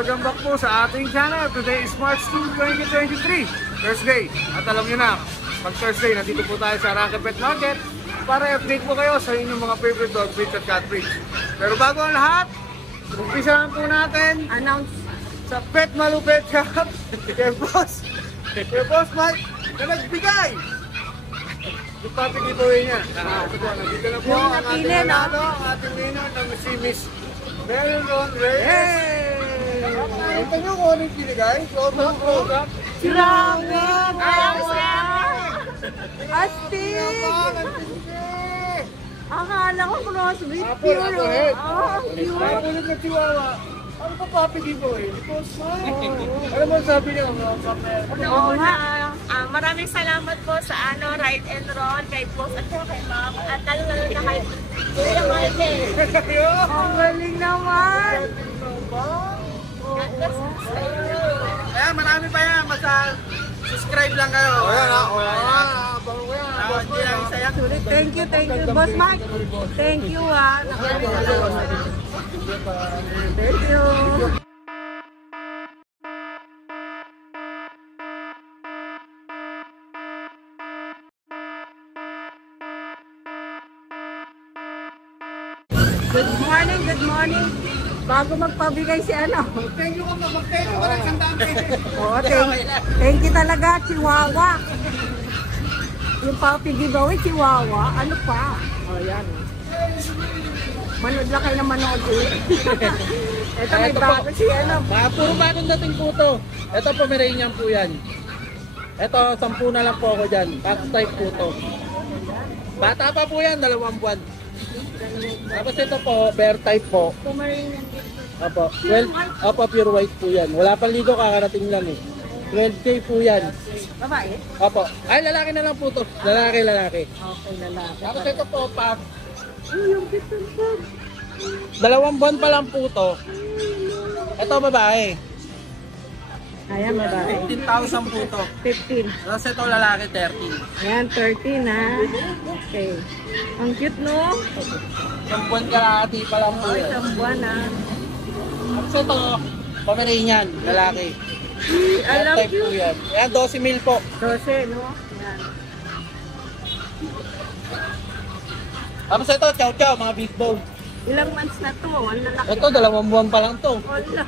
welcome back po sa ating channel. Today is March 2, 2023, Thursday. At alam nyo na, pag Thursday, nandito po tayo sa Rocky Pet Market para i-update po kayo sa inyong mga favorite dog breeds at cat breeds. Pero bago ang lahat, umpisahan po natin Announce sa Pet Malu Pet Shop kay Boss Mike na nagbigay yung puppy giveaway niya. Ito po, nandito na po ang ating nanalo, ang ating winner na si Miss Meron Reyes. Nakita nyo kung ano yung binigay? Product. Grabe! Astig! Akala ko crossbreed pure. Pure. Ulit na chihuahua. Ano pa puppy giveaway? Ano mo sabi niyo? Oo nga. Maraming salamat po sa Ride and Roll, kay Boss at kay Ma'am, at lalo na kay Kuya Michael. Ang galing naman! Ayan, marami pa yan. Basta subscribe lang kayo. Thank you, Boss Mike. Thank you, Thank you. Good morning. Bago magpabigay si ano. Thank you kung mag-thank you. Walang sandaan kayo. Oo, thank you talaga, Chihuahua. Yung puppy giveaway, Chihuahua. Ano pa? O, yan. Manood lang kayo ng manood. Ito may bago si ano. Puro bagong dating po to. Ito Pomeranian po yan. Ito, 10 na lang po ako dyan. Pack type po to. Bata pa po yan, 2 buwan. Tapos ito po, bear type po. Pomeranian. Opo, 12, opo, pure white po yan. Wala pang ligo, kakarating lang eh. 12K po yan. Babae? Opo. Ay, lalaki na lang po to. Lalaki. Okay, lalaki. Tapos ito po, pack. Yung kitchen po. 2 buwan pa lang po to. Ito, babae. Ayan, babae. 15,000 po to. 15. Tapos ito, lalaki, 13. Ayan, 13 ha. Okay. Ang cute, no? 1 buwan kalahati pa lang po Ay, yan. isang buwan ha. Tapos ito, Pomeranian, lalaki. I love Type po you. yan. Ayan, 12 mil po. 12, no? Ayan. Tapos ito, chow chow, mga big bone. Ilang months na to? Ang lalaki. Ito, 2 buwan pa lang to. Wala.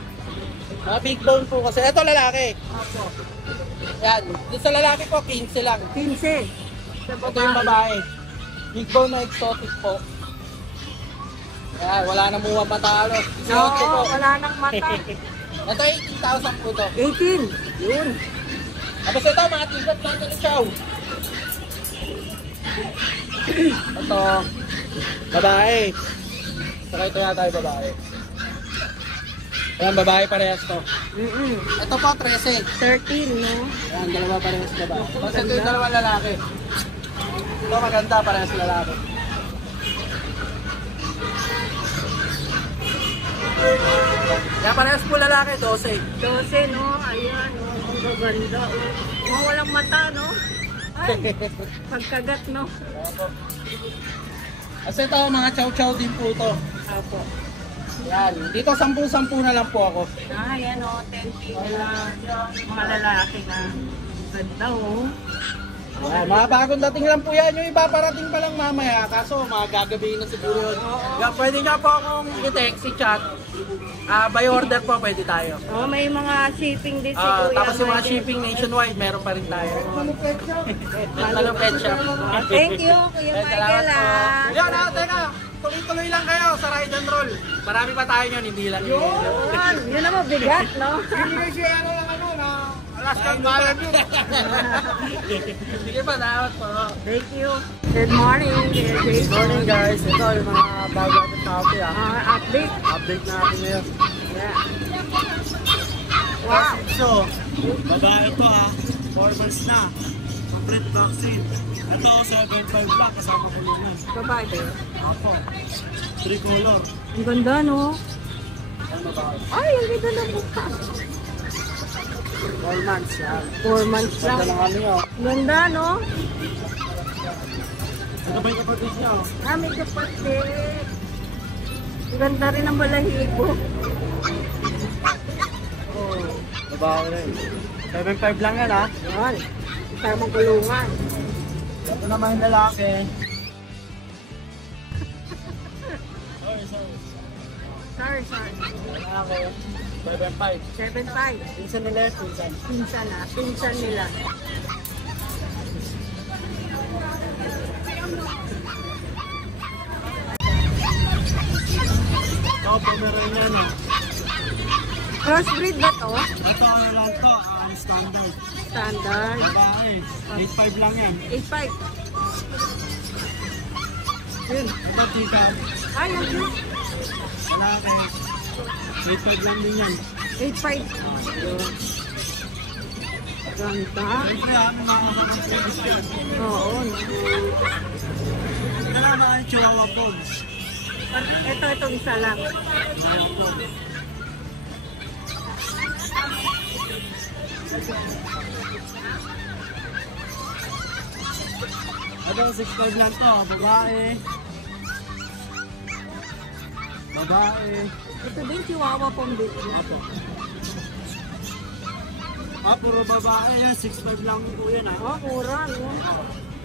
Mga big bone po kasi. Ito, lalaki. Opo. Yan. Dito sa lalaki po, 15 lang. 15. Sa Ito yung babae. Big bone na exotic po. Yan, wala na muha matalo. 18 po. Oo, wala nang mata. Ito, 18,000 po to. 18. Yun. Tapos ito, mga tigat natin ni chow. Ito, babae. Saka ito yata yung babae. Ayan, babae parehas to. Ito po, 13. 13, no? Ayan, 2 parehas babae. Tapos ito yung 2 lalaki. Ito maganda, parehas lalaki. Yan, parehas po lalaki, 12. 12, no? Ayan, no? Ang gaganda, oh. Oh, walang mata, no? Ay, pagkagat, no? Kasi ito, mga chow-chow din po ito. Apo. Yan, dito 10-10 na lang po ako. Ah, yan, oh. 10 na mga lalaki na. Ganda, oh. Yan, mga bagong dating lang po yan. Yung iba parating pa lang mamaya. Kaso, mga gagabihin na siguro yun. Yan, pwede nga po akong i-text, i-chat. By order po, pwede tayo. Oh, may mga shipping din si Kuya. Tapos yung mga shipping nationwide, meron pa rin tayo. Malupet shop. Thank you, Kuya Michael, ah. Yan, teka. Tuloy-tuloy lang kayo sa ride and roll. Marami pa tayo nyo, hindi lang yun. Yun naman, bigat, no? Hindi siya ano lang ano na Alaskan balag yun. Sige pa, dapat po. Thank you. Good morning, dear Jason. Good morning guys. Ito yung mga bago natin copy Update. Update natin ngayon. Yeah. Wow. So, babae to 4 months na. Complete vaccine. Ito, 7.5 lang kasama kulungan. Babae ba yun? Apo. 3 color. Ang ganda, no? Ay, ang ganda ng mukha. 4 months yan. 4 months lang. Ito lang kami Ang ganda, no? Ano ba yung kapatid niya? May kapatid. Ang ganda rin ang balahibo. Babae rin. 7.5 lang yan ha. Yan. Tayo mong kulungan. Ito naman yung lalaki. Sorry. Lalaki. 7.5. 7.5. Pinsan nila yung pinsan. Pinsan na. Pinsan nila. Ito, Pomeranian eh. Crossbreed ba to? Ito ano lang to, standard. Standard. Babae. 8.5 lang yan. 8.5. Yun. Ito, tika. Ay, ang cute. Lalaki. 8.5 lang din yan. 8.5. Ganda. Siyempre ha, may mga kasama ng service yan. Oo. Ito naman yung Chihuahua Pogs. Ito isa lang. Ito, 6.5 lang to. Babae. Babae. Ito din Chihuahua pong dito. Apo. Puro babae yan. 6.5 lang po yan ha. Oh, mura, no?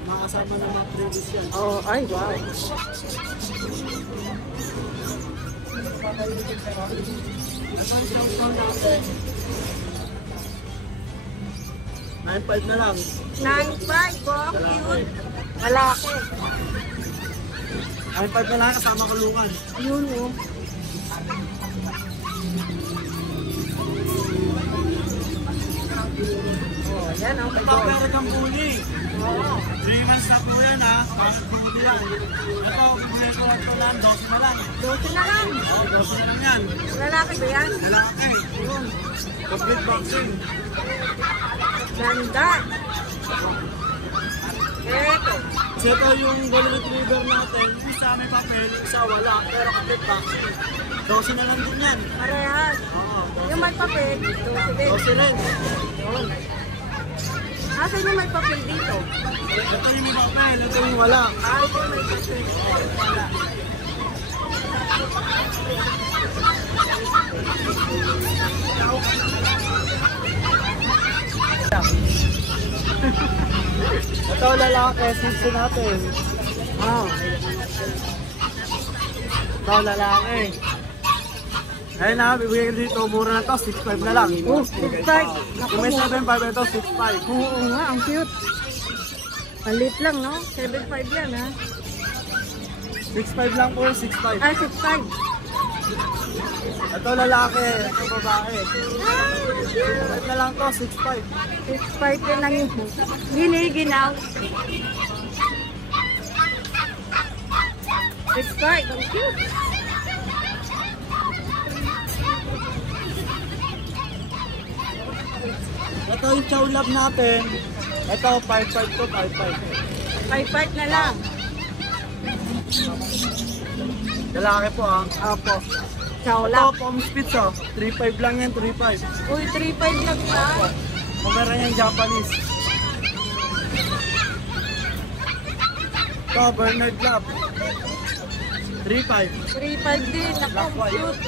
Makasama ng mga previous yan. Oh, ay, wow. Ito ang shoutout natin. 9.5 na lang. 9.5, oh, cute. Malaki. 9.5 na lang kasama kulungan. Yun, oh. Oh, yan, oh. Ito ang meron kang puli. 3 months na po yan ha. Bakit pumuli yan? Ito, pumuli ko lang ito lang. 12 na lang. 12 na lang. 12 na lang yan. Lalaki ba yan? Lalaki. Complete boxing. Ganda. Eto. So ito yung golden retriever natin. Isa may papel, isa wala. Pero complete boxing. 12 na lang din yan. Parehas. Oo. Yung may papel, 12 din. 12 rin. Yun. Asan yung may papel dito? Ito yung may papel, ito yung wala. Ah, ito may papel. Wala. Ito lalaki, sisi natin. Oh. Ito lalaki. Ayun na, bibigyan ko dito, mura na to, 6.5 na lang. Oh, 6.5. Kung may 7.5 ito, 6.5. Oo nga, ang cute. Ang lit lang, no? 7.5 yan, ha? 6.5 lang po, 6.5. Ah, 6.5. Ito lalaki, ito babae. 6.5 na lang to, 6.5. 6.5 yan lang yung giniginaw. 6.5, ang cute. Ito yung chow lab natin. Ito, 5.5 to, 5.5. 5.5 na lang. Lalaki po ah. Opo. Chow Ito, lang. Pom Spitz oh. 3.5 lang yan, 3.5. Uy, 3.5 lang pa. Pomeranian Japanese. Ito, Bernard Lab. 3.5. 3.5 din. Ako, Black white. cute.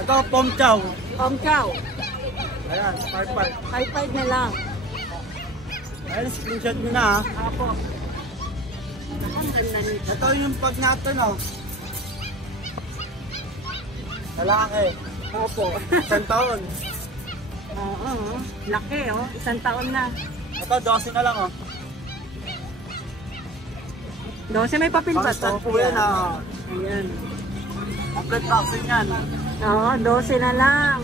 Ito, Pom Chow. Pom chow. Ayan, 5.5. 5.5 na lang. Ayan, screenshot nyo na ah. Apo. Ang ganda nito. Ito yung pag natin oh. Lalaki. Opo. 10 taon. Oo. Laki, oh. 1 taon na. Ito, 12 na lang oh. 12 may papel ba to? Constant po yan ah. Ayan. Complete vaccine yan. Oo, 12 na lang.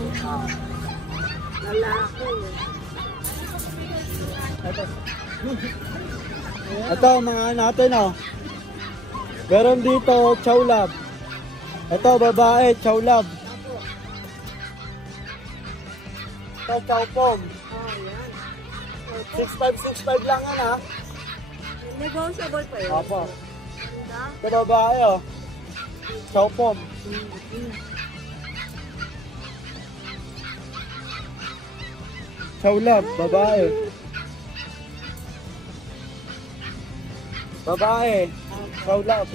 Lalaki. Ito, mga natin oh. Meron dito, chow lab. Ito, babae, chow lab. Ito, chow pom. Oh, yan. 6.5 lang yan ha. Negotiable pa yun. Opo. Ganda. Ito, babae oh. Chow pom. Chow lab, babae. Babae, chow lab.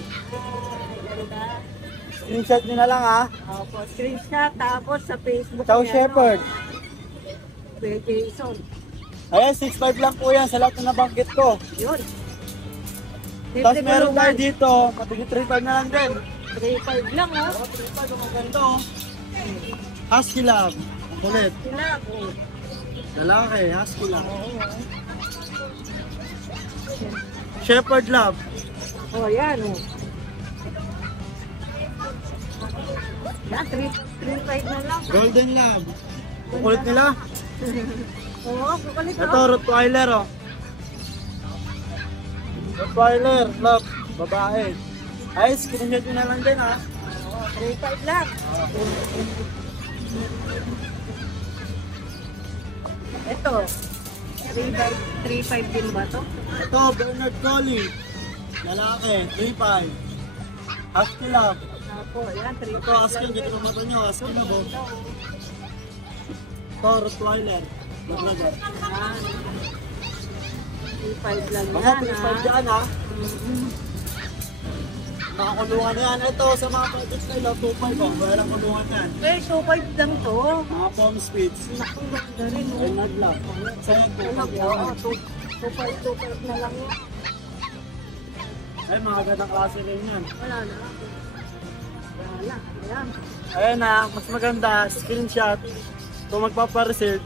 Screenshot nyo na lang ha. Opo, screenshot, tapos sa Facebook Chow niya, Shepherd. Kuya Jason. Ayan, 6'5 lang po yan sa lahat na nabanggit ko. Yun. Tapos meron tayo dito, matigi 3'5 na lang din. 3.5 lang, oh. 3'5 ang maganda oh. Husky Lab. Ang kulit. Sila, oh. Lalaki, Husky Lab. Shepherd Lab. Oh, yan, oh. Yan, 3.5 na lang. Golden Lab. Ang kulit nila. Oo, kukulit, Ito, Rottweiler oh. Rottweiler, Lab. Babae. Ay, screenshot nyo na lang din ha. 3.5 lang. Ito, 3.5 din ba to? Ito, Bernard Collie. Lalaki, 3'5. Husky Lab. Opo, yan, 3.5 Ito, Husky, dito pa mata nyo. Husky Lab oh. Ito, Rottweiler. Labrador. 3.5 lang Mga yan, 3'5 dyan ha. Nakakulungan na yan. Ito, sa mga projects nila, 2'5 oh. Walang kulungan yan. Eh, 2.5 lang to. Mga palm speeds. Naku, ganda rin, oh. Bernard Lab. Sa'yo, Ano 2'5 po? yan. 2.5 na lang yan. Ay, mga gandang klase rin yan. Wala na. Wala. Ayan. Ayan na, mas maganda, screenshot. Kung magpapareserve,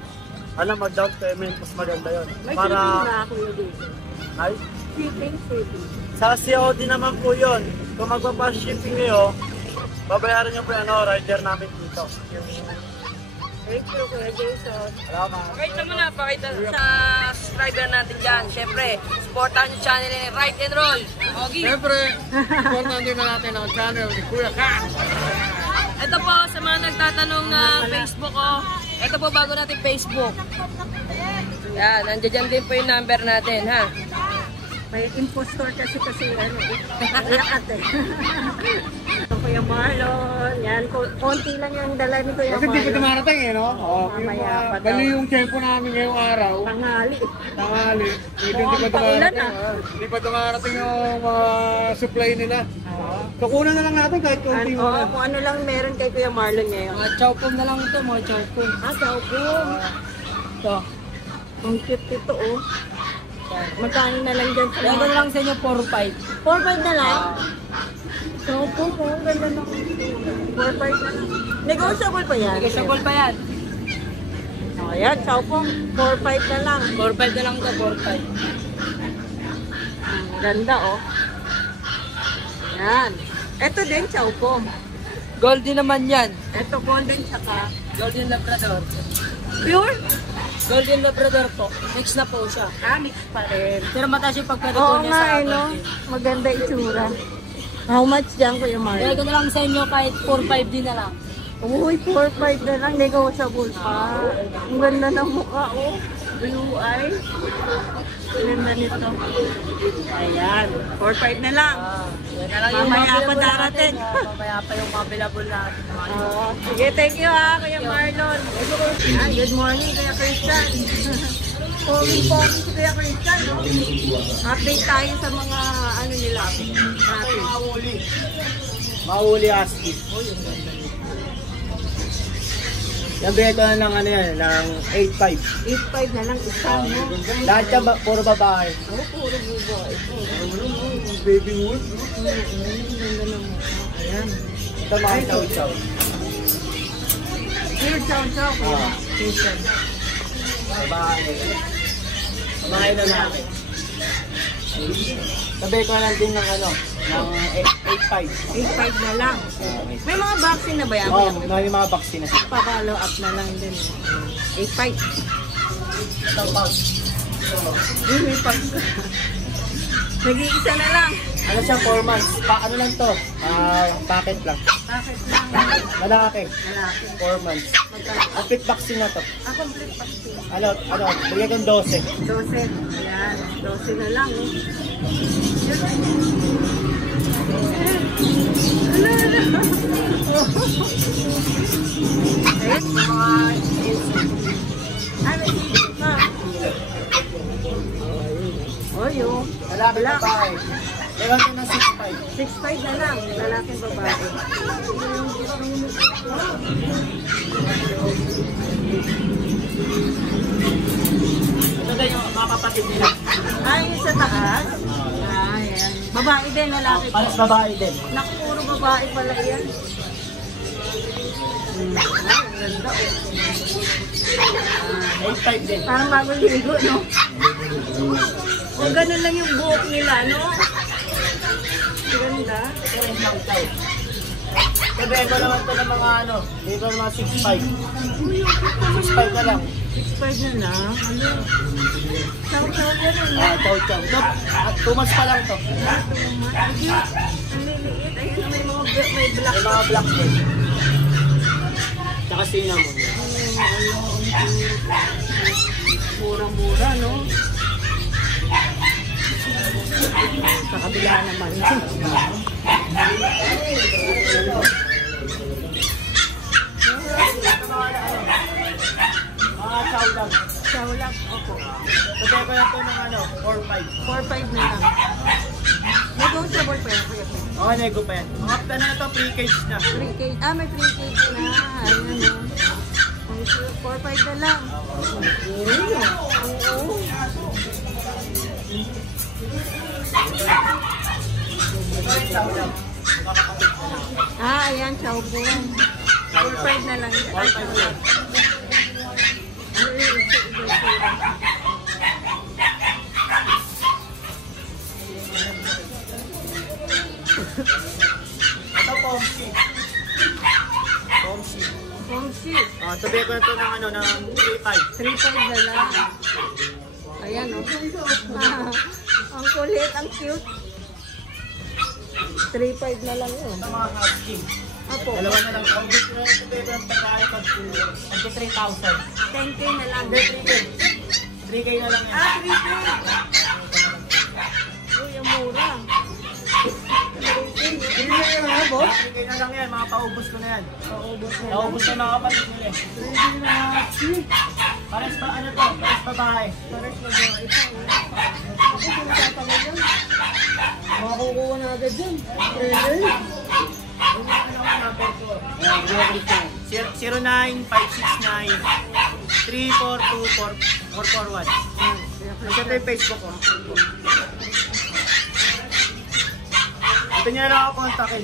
alam, mag-down payment, mas maganda yun. May shipping na ako yun dito. Ay, Shipping. sa COD naman po yun. Kung magpapa-shipping kayo, babayaran nyo po yung rider namin dito. Thank you, Kuya Jason. Salamat. Pakita mo na, pakita sa subscriber natin dyan. Siyempre, supportahan yung channel ni Ride and Roll. Okay. Siyempre, supportan din na natin ang channel ni Kuya Ka. Ito po, sa mga nagtatanong na Facebook ko. Ito po, bago natin Facebook. Yan, nandiyan dyan din po yung number natin, ha? May impostor kasi ano eh. Lakat eh. Ito Kuya Marlon. Yan, konti lang yung dala ni Kuya Kasi di pa Marlon. dumarating eh, no? Oo, Mamaya pa daw. bali yung tempo namin ngayong araw. Tanghali. Tanghali. Hindi Oo, pa paulan dumarating. na. Hindi pa dumarating yung mga supply nila. So kunan na lang natin kahit konti Oo, kung ano lang meron kay Kuya Marlon ngayon. Mga chowpom na lang ito, mga chowpom. Ah, saupong. Ito. Ang cute ito oh. Magkano na lang dyan sa Yan mga... na lang sa inyo, 4-5. 4.5 na lang? Saupong oh, ganda na. 4.5 na lang. Negotiable pa yan? Negotiable pa yan. Oh, yan, saupong. 4.5 na lang. 4-5 na lang ito, 4-5. Ang ganda oh. Yan. Ito din, saupong. Golden naman yan. Ito, golden tsaka. Golden Labrador. Pure? Golden Labrador po. Mix na po siya. Ah, mix pa rin. Pero mataas yung pagkaluto Oo niya nga sa eh, no? Maganda itsura. How much dyan, Kuya Kaya Marlon? ko na lang sa inyo kahit 4-5 din na lang. Uy, 4.5 na lang. Negotiable pa. Ang ganda ng mukha, oh. Blue eye. Ganda nito. Ayan. 4.5 na lang. Yan na lang yung Mamaya mga pa available darating. natin. Mamaya pa yung mga available natin. Sige, thank you ha, Kuya Marlon. Ah, good morning, Kuya Christian. Pogi-pogi si Kuya Christian, no? Update tayo sa mga ano nila. Natin. Mahuli Husky. Yan, bigay ko na lang ano yan, ng 8'5". 8.5 na lang isa, no? Lahat yan, puro babae. Oh, puro buboy. Baby wood. Ganda ng mukha. Ayan. Ito mga chow-chow. Here, chow-chow, Kuya Christian. Babae. Babae na lalaki. Sabi ko lang din ng ano, ng 8'5". 8.5 na lang. May mga vaccine na ba yan? Oo, may mga vaccine na sila. Pa-follow up na lang din. 8.5. Itong pag. May pag. Nag-iisa na lang. Ano siya, 4 months. Ano lang to? Packet lang. Bakit lang? Lalaki. Lalaki. 4 months. Magkano? Complete vaccine na to. Ah, complete vaccine. Ano, bigay kong 12. 12. Ayan. 12 na lang. Oh, yung Lalaki black. babae. Meron din ng 6'5". 6'5 na lang. Lalaking babae. Ito din yung mga kapatid nila. Ay, yung sa taas. Ayan. Babae din, lalaki. Pares babae din. Naku, puro babae pala yan. Ay, ganda oh. 8'5 din. Parang bagong ligo, no? Kung ganun lang yung buhok nila, no? Ganda. Bebego naman ito ng mga ano, dito ng mga 6'5". 6'5 na lang. 6'5 na lang. Ano? Chow-chow ka rin, no? Chow chow. Ito, 2 months pa lang to. Ang liliit. Ayun, may black. May mga black din. Tsaka cinnamon. Murang-mura, no? Sa kabila naman. Mga chow lang. Chow lang. Opo. Bebego na ito ng ano, 4'5". 4'5 na lang. Negotiable pa yan, kuya. Oo, nego pa yan. Mga ano na to, pre-cage na. 3K. Ah, may 3K na. Ayun, no? 4'5 na lang. Oo. Ah, ayan, chow po. 4'5 na lang. Ay, chow lang. Ay, iba-iba. Ito, Pomsi. Pomsi. Pomsi. Bebego na ito ng ano, ng 3'5". 3'5 na lang. Ayan, oh. Ah, ang kulit, ang cute. 3'5 na lang yun. Ito mga husky. Apo, Dalawa na lang. Ang gusto na ito, bebego ng pagkaya pag 3,000. 10K na lang. Hindi, 3K. 3K na lang yan. Ah, 3K. Uy, ang mura. 3K na lang, boss. 3K na lang yan, mga paubos ko na yan. Paubos na lang. Naubos na mga kapatid nila. 3K na lang. Pares ba ano to? Pares babae. Pares na ba? Ito, ako pinagtatanggal yan. Makukuha na agad dyan. Ano ang number ko? 09-569-342441. Ito yung Facebook ko. Ito niya lang ako kontakin.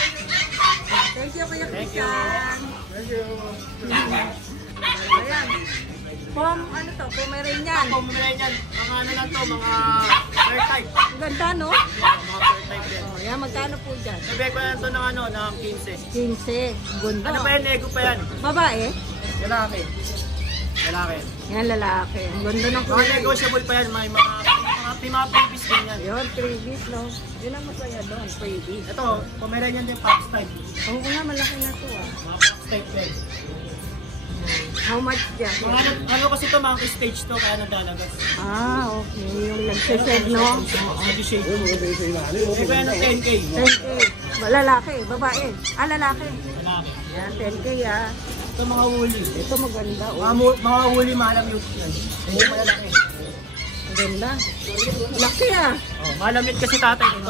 Thank you, Kuya Thank you. Christian. Thank you. Ayan. Pom, ano to? Pomeranian. Pumili niyan. Mga ano lang to, mga fair type. Ang ganda, no? Mga fair type yan. Oh, yan, magkano po dyan? Sabi ko na ito ng ano, ng 15. 15. Ganda. Ano pa yan? Nego pa yan. Babae? Lalaki. Lalaki. Yan, lalaki. Ang ganda ng Mga kulay. negotiable pa yan. May mga previous din yan. Yun, freebies, no? Yun ang masaya doon, freebies. Ito, Pomeranian din Fox type. Oo nga, malaki na to, ah. Mga Fox type din. How much dyan? Mga ano kasi ito, mga stage to, kaya nagdalagas. Ah, okay. Yung nagsised, no? Nag-shade. Ito yan ng 10K. 10K. Lalaki, babae. Ah, lalaki. Lalaki. Yan, 10K, ah. Ito mga woolly. Ito maganda, oh. Mga woolly, malam yung yan. Hindi malalaki. Ang ganda. Laki, ah. Oh, malamit kasi tatay ito.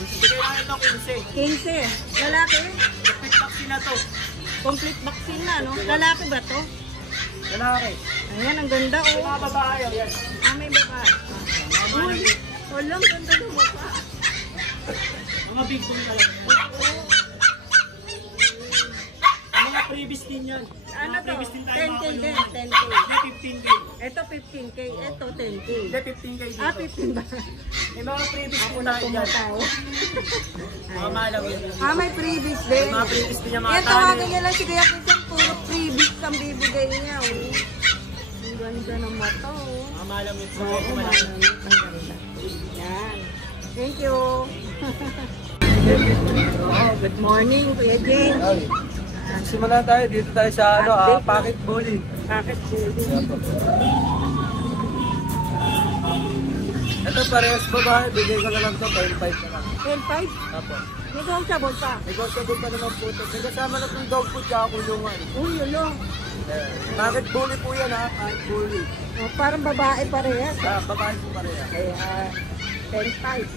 Bigay lang ito 15. 15. Lalaki. Complete vaccine na to. Complete vaccine na, no? Lalaki ba to? Lalaki. Ayan, ang ganda, oh. Mga babae, yan. Ah, may babae. Uy, walang ganda ng mukha. Mga big bone talaga. Mga previous din yan. Ano Mga to? previous din tayo 10K mga din, kulungan. 10K. Hindi, 15K. Ito 15K, ito 10K. Hindi, 15K dito. Ah, 15 ba? May mga previous Ako din na tayo dyan. kumataw. Mga malam yan. Ah, may freebies din. Mga previous din yung mga Yan, tawagan niya lang si Kuya Christian, puro freebies ang bibigay niya, oh. Ang ganda ng mata, oh. Mga malam yun. Oo, Mga malam. malamit. Ang ganda. Yan. Thank you. Oh, good morning, Kuya James. Simulan tayo, dito tayo sa ano, pocket bully. Bakit po? Ito parehas babae, bigay ko na lang to, 0.5 na lang. 10.5? Apo. Negotiable pa. Negotiable pa naman po ito. May kasama na itong dog food tsaka kulungan. Uy, yun. Bakit bully po yan ha? Bakit bully? Oh, parang babae parehas. Babae po pareha. Kaya, 10 types.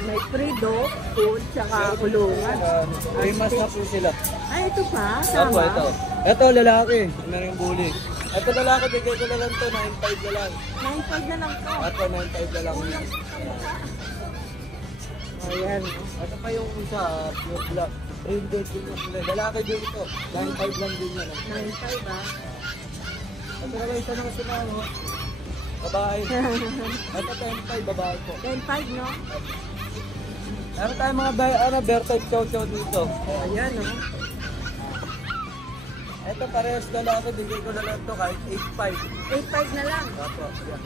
May free dog, food, tsaka kulungan. Famous na po sila. Ay, ito pa, Opo, sama. ito. Ito, lalaki. Ano yung bully? Ito lalaki, bigay ko na lang ito. 9.5 na lang. 9.5 na lang to. Ito, 9.5 na lang. Ayan. Ito pa yung isa, pure black. Brinded din yung sila. Lalaki din ito. 9.5 lang din yan. 9.5 ah. Ito naman isa na kasi na, no? Babae. Ito 10.5, babae po. 10.5 no? Meron tayong mga bear type chow-chow dito. Ayan no? Ito parehas lalaki, bigay ko na lang ito kahit 8.5. 8.5 na lang. Opo, yan.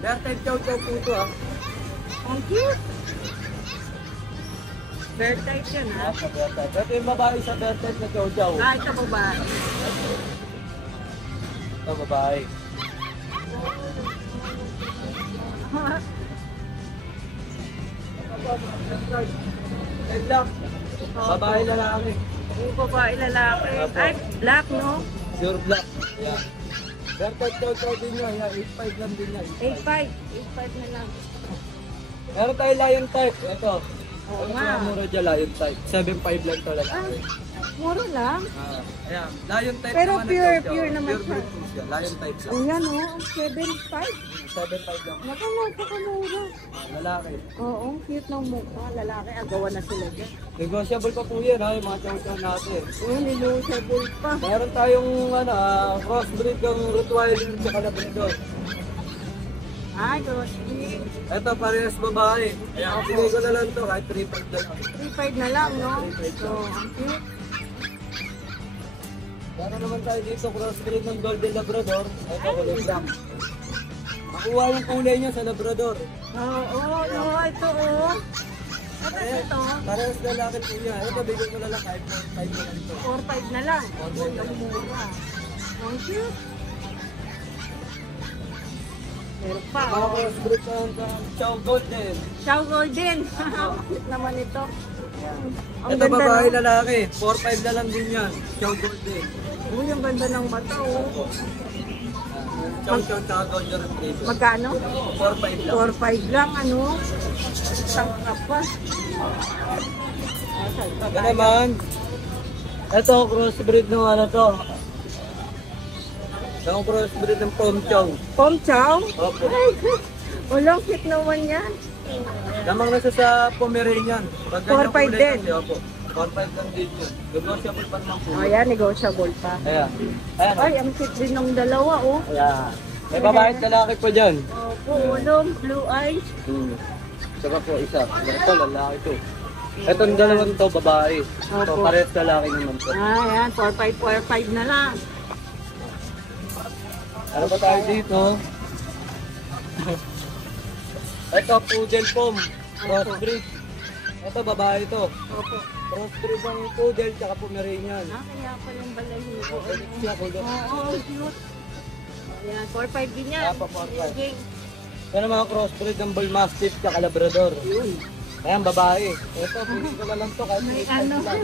Bear type chow-chow po ito ha. Ang cute. Bear type yan ha? Opo, bear type. Ito yung babae sa bear type na chow-chow. Ah, ito babae. Ito babae. Red lang. Babae lalaki. Yung babae lalaki. Ay, black no? Pure black. Yeah. Bear type chow-chow din yun. Yeah, 8.5 lang din yan. 8.5. 8.5 na lang. Meron tayo lion type. Ito. Oo Ano nga. yung mura dyan lion type? 7.5 lang ito Ah, lalaki. mura lang. Ayan. Lion type Pero naman na pure- chow-chow. pure naman Pure siya. breed po siya. Lion type siya. O yan o, 7.5. 7.5 lang. Nakamura. Lalaki. Oo, ang cute ng mukha. Lalaki, agawan na sila dyan. Negotiable pa po yan ha, yung mga chow-chow natin. Oo, negotiable pa. Meron tayong crossbreed ng Rottweiler at Labrador. Ay, Goshi. Ito parehas babae. Ayan, bigay ko na lang ito kahit 3.5 lang. 3.5 na lang, no? So, ang cute. Meron naman tayo dito crossbreed ng Golden Labrador. Ito kulay black. Makuha yung kulay niya sa Labrador. Oo, ito oh. Ito, ito. Parehas lalaki po niya. Ito bigay ko na lang kahit 4.5 na lang ito. 4.5 na lang. 4.5 na lang. Mura. Ang cute. Meron pa, Mga oh. crossbreed ng Chow Golden. Chow Golden. Ang cute naman ito. Ang Ito ganda, babae no? lalaki. 4.5 na lang din yan. Chow Golden. Uy, ang ganda ng mata, oh. Chow Chow tsaka Golden Retriever. Magkano? 4.5 lang. 4.5 lang, ano? Tangkap pa. Ito naman. Ito crossbreed ng ano to. Ito crossbreed ng Pom Chow. Pom Chow? Opo. Ay, walang cute naman yan. Lamang nasa sa Pomeranian. Pag 4.5 ganyan kulay din. kasi, opo. 4.5 lang din yun. Negotiable pa naman po. Oh, yan, negotiable pa. Ayan. Ayan. Ay, ang cute din ng dalawa, oh. Ayan. May babae at lalaki po dyan. Opo, ulong, blue eyes. Saka po isa. Ito lalaki to. Itong dalawang to babae. Ito Opo. parehas lalaki naman to. Ah, yan, 4.5 na lang. Ano ba tayo dito? Ito poodle pom. Crossbreed. Ito babae to. Opo. Crossbreed ng poodle tsaka Pomeranian. Ah, kaya pa yung balahibo. Siya poodle. Oo, cute. Ayan, 4.5 din yan. Apo, 4.5. Jing. Ito na mga crossbreed ng Bull Mastiff tsaka Labrador. Ayan, babae. Ito, pwede ko na lang to kahit May 3.5 ano. lang.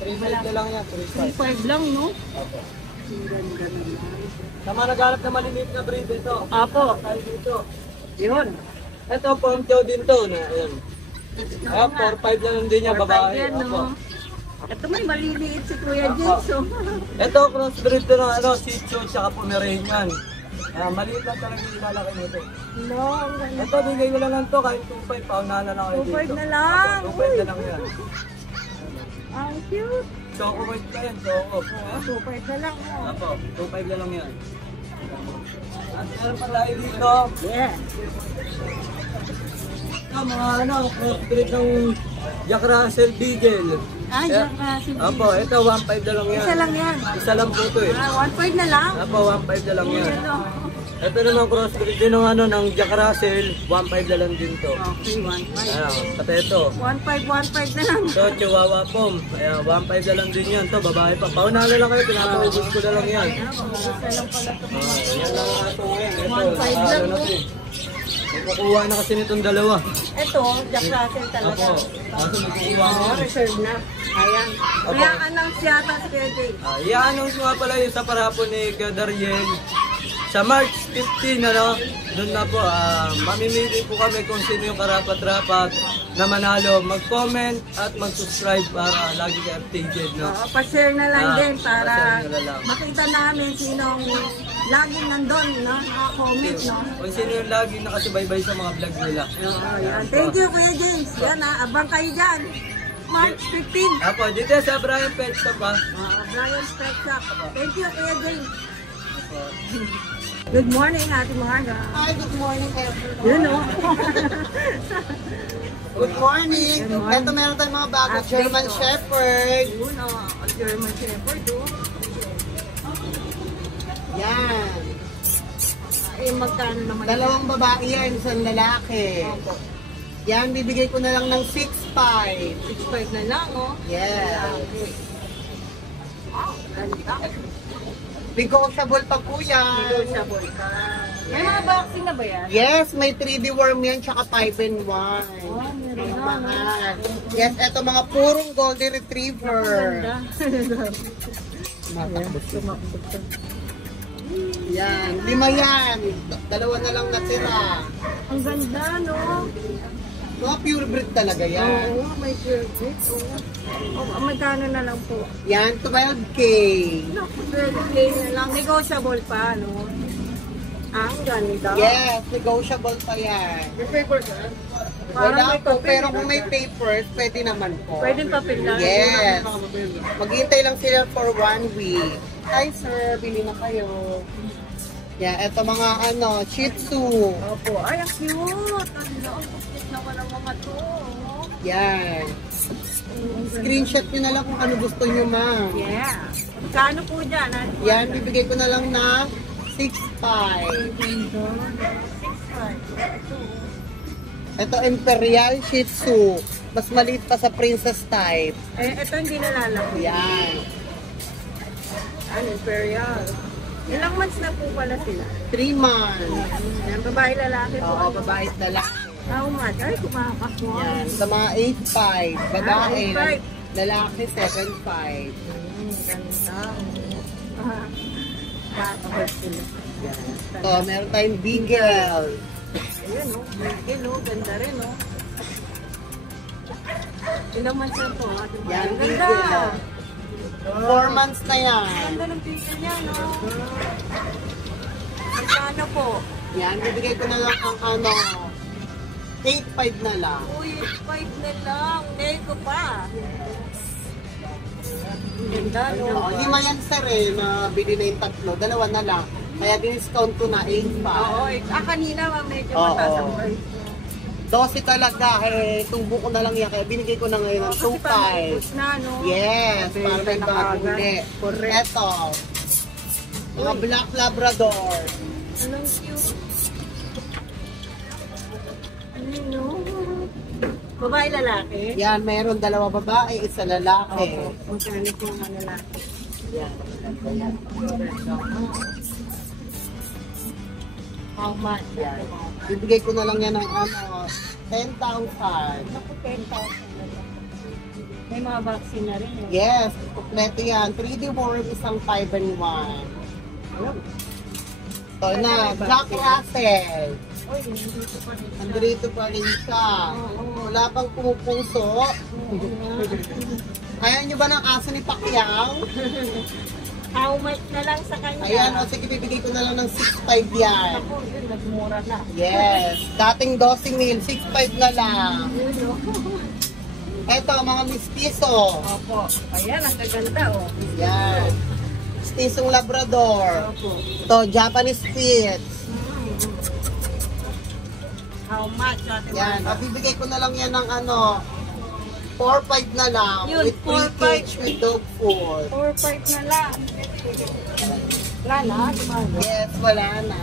3.5 na lang yan, 3.5. 3.5 lang, no? Apo. Ang ganda naman. Sa mga naghanap na maliliit na breed ito. Apo. Tayo dito. Yun. Ito, Pom Chow din to. Ayan. Ah, 4.5 lang din niya, 4.5 babae. yan, Apo. no? Ito may maliliit si Kuya James, oh. Ito, crossbreed to ng Shih Tzu tsaka Pomeranian. Maliit lang talaga yung lalaki nito. No, ang ganda. Ito, bigay ko lang lang to kahit 2.5, paunahan na lang kayo 2.5 dito. na lang. Apo, 2.5 na lang yan. Ang cute. Choco white pa yan, choco. Oh, 2.5 na lang, oh. Apo, 2.5 na lang yan. At meron pa tayo dito. Yeah. Ito, mga crossbreed ng Jack Russell Beagle. Ah, Yeah. Jack Russell. Apo, ito 1.5 na lang yan. Isa lang yan. Isa lang po ito eh. Ah, 1.5 na lang. Apo, 1.5 na lang yan. Yan, oh. Ito naman crossbreed din ng Jack Russell, 1.5 na lang din to. Okay, 1.5. Ayan, pati ito. 1.5 na lang. Ito, Chihuahua Pom. Ayan, 1.5 na lang din yan. Ito, babae pa. Paunahan na lang kayo, pinapaubos ko na lang yan. Ah, isa lang pala ito. Yan lang ang ato ngayon. Ito, 1.5 lang, ano oh. natin. Kukuha na kasi nitong dalawa. Ito, Jack Russell talaga. Apo. Kaso nagkukuha na. Oo, reserve na. Ayan. Kaya announce yata si Kuya Jay. I-announce nga pala yung sa parapon ni Gadariel. Sa March 15, doon na po, mamimili po kami kung sino yung karapat-rapat na manalo. Mag-comment at mag-subscribe para lagi kayo updated, no? Oo, pa-share na lang din para pa-share na lang. makita namin sinong laging nandun, no? Naka-comment, no? Kung sino yung lagi nakasubaybay sa mga vlog nila. Oo, yan. Thank you, Kuya James. Yan abang kayo dyan. March 15. Apo, dito sa Brian Pet Shop, Brian Pet Shop. Thank you, Kuya James. Good morning, Ate Marga. Hi, good morning everyone. Yun, no? Good morning. Good morning. Ito meron tayong mga bago Update, German oh. Shepherd. Yun, no? German Shepherd, oh. Yan. Eh, magkano naman? Dalawang babae yan, isang lalaki. Yan, bibigay ko na lang ng 6.5. 6.5 na lang, oh. Yes. Ganda. Negotiable pa po yan. Negotiable ka. May mga vaccine na ba yan? Yes, may 3D worm yan, tsaka 5-in-1. Meron na, no? Yes, eto mga purong golden retriever. Ganda. Yan, 5 yan. Dalawa na lang natira. Ang ganda, no? Mga purebred talaga yan. Oo, may perfect. Oo. Oh, magkano na lang po? Yan, 12K. Naku, 12K na lang. Negotiable pa, no? Ang ganda. Yes, negotiable pa yan. Parang Wala may po, papel, pero di ba? kung may papers, pwede naman po. Pwede papel lang. Yes. Maghihintay lang sila for 1 week. Hi sir, bili na kayo. Yeah, eto mga Shih Tzu. Opo. Ay, ang cute. Ang cute naman ang mga to. Yan. Screenshot nyo na lang kung ano gusto nyo, ma'am. Yeah. Magkano po dyan? Yan, bibigay ko na lang na 6.5. 6.5. Ito, Imperial Shih Tzu. Mas maliit pa sa princess type. Eh, ito hindi nalalaki. Yan. Ano, Imperial. Ilang months na po pala sila? 3 months. Yan, babae lalaki po. Oo, babae at lalaki. How much? Ay, kumakas mo. Yan. Sa mga 8.5. Babae. 8.5. Lalaki 7.5. Ganda. Bakit sila? So, meron tayong Beagle. Ayan, oh. Bigil, oh. Ganda rin, oh. Ilang months na po? Yan, Ganda. Beagle. 4 months na yan. Ganda ng bigil niya, no? Magkano po? Yan, bibigay ko na lang ang 8.5 na lang. Uy, 5 na lang. Nego pa. Ganda, no? Oo, lima yan sir eh, na bili na yung tatlo. Dalawa na lang. Kaya din-discount ko na 8.5. Oo, kanina medyo Oo. mataas ang price. 12 talaga, tubo ko na lang yan. Kaya binigay ko na ngayon ng Kasi parang 2.5. ubos na, no? Yes, Kasi para may nakakagat. baguli. Correct. Eto, mga Black Labrador. Anong cute? Ano, no? Babae, lalaki? Yan, mayroon 2 babae, 1 lalaki. Magkano po mga lalaki? Yan. How much? Yan. Bibigay ko na lang yan ng 10,000. Naku, 10,000 na lang. May mga vaccine na rin, eh. Yes, kompleto yan. 3D worm, isang 5-in-1. Ito na, Jack Russell. Uy, nandito pa rin. Andrito pa rin siya. Wala pang pumupuso. Ayaw nyo ba ng aso ni Pacquiao? How much na lang sa kanya? Ayan, o sige, bibigay ko na lang ng 6.5 yan. Ako, yun, nagmura na. Yes, dating 12 mil, 6.5 na lang. Yun, no? Eto, mga mistiso. Opo. Ayan, ang gaganda, oh. Yan. Mistisong Labrador. Opo. Ito, Japanese Spitz. How much? Ate Yan, Marga? bibigay ko na lang yan ng 4.5 na lang. Yun, With free 4.5. cage with dog food. 4.5 na lang. Wala na, Ate Marga. Yes, wala na.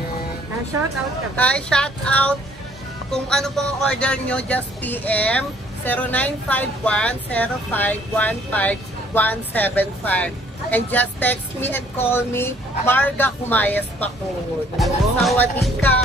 Shout out ka. Hi, shout out. Kung ano pong order nyo, just PM 0951-0515-175. And just text me and call me Marga Kumayas Pakod. Sawadee ka!